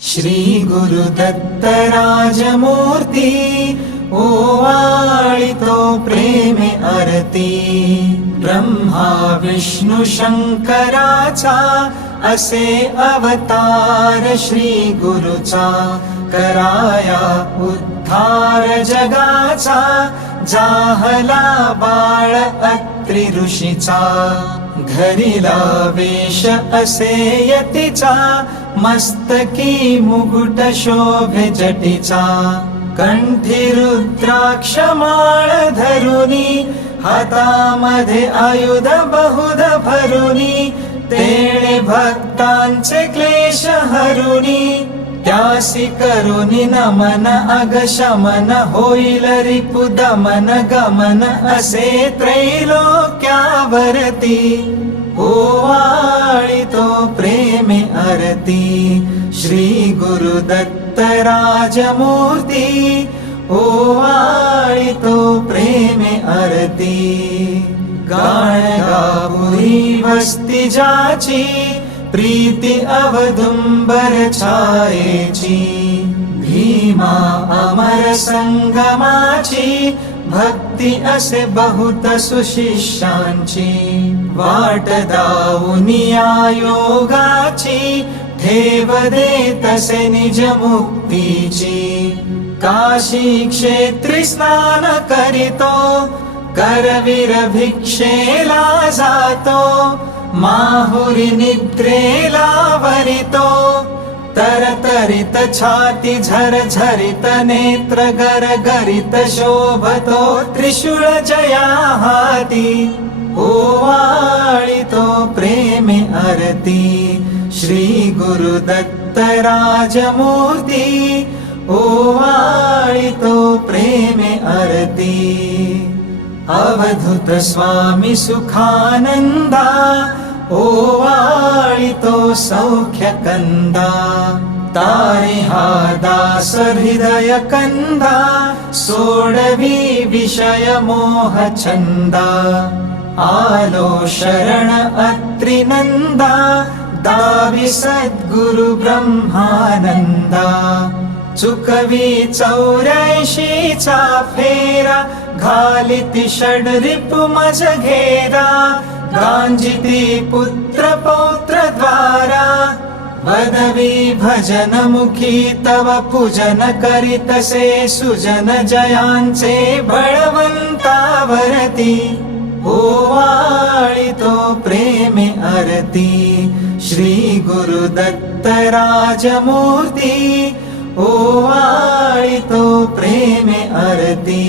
श्री गुरुदत्त राजमूर्ती ओवाळितो प्रेमे आरती। ब्रह्मा विष्णु शंकराचा असे अवतार श्री गुरुचा। कराया उद्धार जगाचा जाहला बाळ अत्रि ऋषीचा। घरीला वेश असे यतीचा मस्तकी मुकुट शोभे जटीचा। कंठी रुद्राक्ष माळ धरुनी हातामध्ये आयुध बहुध भरुनी। तेणे भक्तांचे क्लेश हरुनी त्यासी करुनी नमन अगशमन। होईल रिपुदमन गमन असे त्रैलोक्यावरती। ओवाळितो प्रेमे आरती श्री गुरुदत्त राजमूर्ती। ओवाळितो प्रेमे आरती। गाणगापुरी वस्ती जाची प्रीती अवदुंबर छायेची। भीमा अमर संगमाची भक्ती असे बहुत सुशिष्यांची। वाट दावुनिया योगाची ठेव देत असे निज मुक्तीची। काशी क्षेत्री स्नान करीतो करवीर भिक्षेला जातो। माहुरी निद्रेला वरितो तरतरित छाती झरझरित नेत्र गरगरित शोभतो त्रिशूळ जया हाती। ओवाळितो प्रेमे आरती श्री गुरुदत्त राजमूर्ती। ओवाळितो प्रेमे आरती। अवधूत स्वामी सुखानंदा ओवाळितो सौख्य कंदा। तारी हा दास हृदय कंदा सोडवी विषय मोह छंदा। आलो शरण अत्रि नंदा दावी सद्गुरु ब्रह्मानंदा। चुकवी 84चा फेरा घालिती षड्रिपु मज घेरा। गांजिती पुत्र पौत्र द्वारा वदवी भजन मुखी तव पूजन करीतसे सुजन जयांचे बळवंतावरती। ओवाळितो प्रेमे आरती श्री गुरुदत्त राजमूर्ती। ओवाळितो प्रेमे आरती।